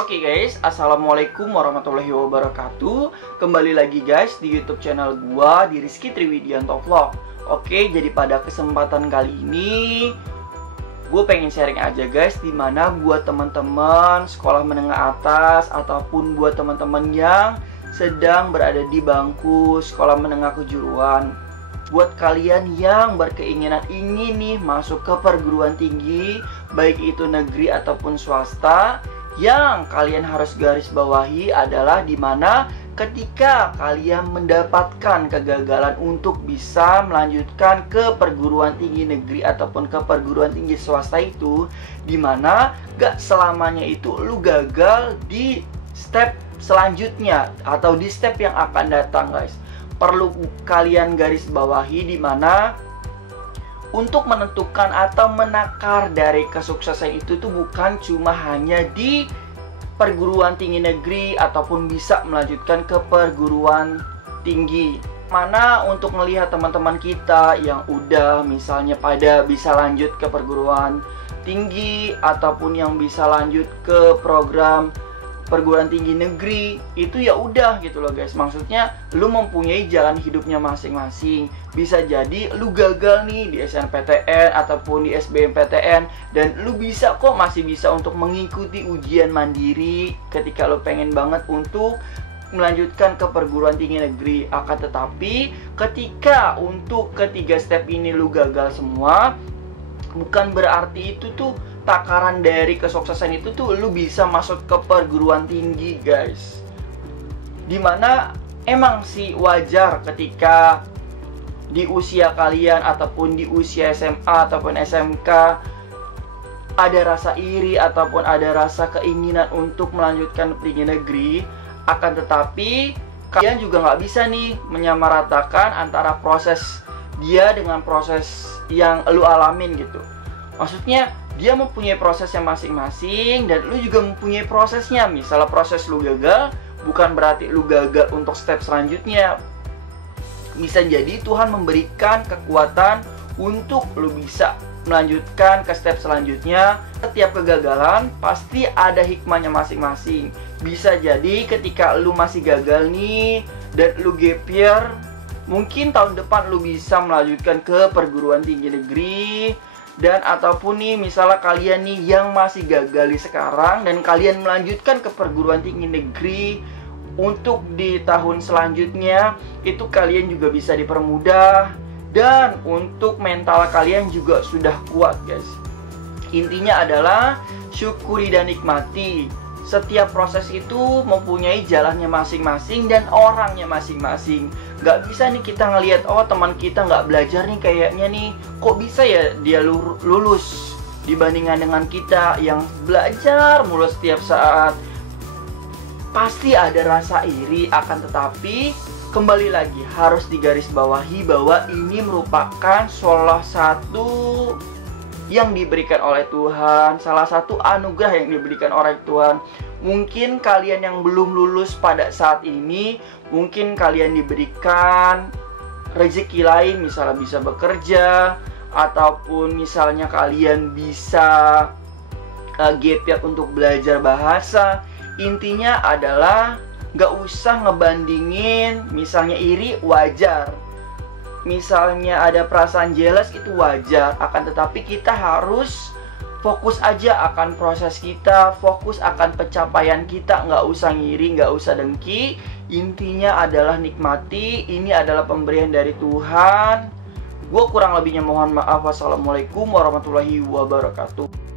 Oke guys, assalamualaikum warahmatullahi wabarakatuh. Kembali lagi guys di YouTube channel gua, di Rizky Triwidianto Vlog. Oke, jadi pada kesempatan kali ini gue pengen sharing aja guys, dimana buat teman-teman sekolah menengah atas ataupun buat teman-teman yang sedang berada di bangku sekolah menengah kejuruan, buat kalian yang berkeinginan ingin nih masuk ke perguruan tinggi, baik itu negeri ataupun swasta, yang kalian harus garis bawahi adalah dimana ketika kalian mendapatkan kegagalan untuk bisa melanjutkan ke perguruan tinggi negeri ataupun ke perguruan tinggi swasta itu, dimana gak selamanya itu lu gagal di step selanjutnya atau di step yang akan datang guys. Perlu kalian garis bawahi dimana untuk menentukan atau menakar dari kesuksesan itu tuh bukan cuma hanya di perguruan tinggi negeri ataupun bisa melanjutkan ke perguruan tinggi. Mana untuk melihat teman-teman kita yang udah misalnya pada bisa lanjut ke perguruan tinggi ataupun yang bisa lanjut ke program perguruan tinggi negeri, itu ya udah gitu loh guys. Maksudnya lu mempunyai jalan hidupnya masing-masing. Bisa jadi lu gagal nih di SNPTN ataupun di SBMPTN, dan lu bisa kok, masih bisa untuk mengikuti ujian mandiri ketika lu pengen banget untuk melanjutkan ke perguruan tinggi negeri. Akan tetapi ketika untuk ketiga step ini lu gagal semua, bukan berarti itu tuh takaran dari kesuksesan itu tuh lu bisa masuk ke perguruan tinggi guys. Dimana emang sih wajar ketika di usia kalian ataupun di usia SMA ataupun SMK ada rasa iri ataupun ada rasa keinginan untuk melanjutkan tinggi negeri. Akan tetapi kalian juga nggak bisa nih menyamaratakan antara proses dia dengan proses yang lu alamin gitu. Maksudnya dia mempunyai prosesnya masing-masing dan lu juga mempunyai prosesnya. Misalnya proses lu gagal, bukan berarti lu gagal untuk step selanjutnya. Bisa jadi Tuhan memberikan kekuatan untuk lu bisa melanjutkan ke step selanjutnya. Setiap kegagalan pasti ada hikmahnya masing-masing. Bisa jadi ketika lu masih gagal nih dan lu gap year, mungkin tahun depan lu bisa melanjutkan ke perguruan tinggi negeri. Dan ataupun nih misalnya kalian nih yang masih gagal di sekarang dan kalian melanjutkan ke perguruan tinggi negeri, untuk di tahun selanjutnya itu kalian juga bisa dipermudah. Dan untuk mental kalian juga sudah kuat guys. Intinya adalah syukuri dan nikmati. Setiap proses itu mempunyai jalannya masing-masing dan orangnya masing-masing. Gak bisa nih kita ngelihat, oh teman kita gak belajar nih kayaknya nih, kok bisa ya dia lulus dibandingkan dengan kita yang belajar mulu setiap saat. Pasti ada rasa iri, akan tetapi kembali lagi harus digarisbawahi bahwa ini merupakan salah satu yang diberikan oleh Tuhan, salah satu anugerah yang diberikan oleh Tuhan. Mungkin kalian yang belum lulus pada saat ini, mungkin kalian diberikan rezeki lain, misalnya bisa bekerja, ataupun misalnya kalian bisa gap year untuk belajar bahasa. Intinya adalah gak usah ngebandingin. Misalnya iri, wajar. Misalnya ada perasaan jealous, itu wajar. Akan tetapi kita harus fokus aja akan proses kita, fokus akan pencapaian kita. Nggak usah ngiri, nggak usah dengki. Intinya adalah nikmati. Ini adalah pemberian dari Tuhan. Gue kurang lebihnya mohon maaf. Wassalamualaikum warahmatullahi wabarakatuh.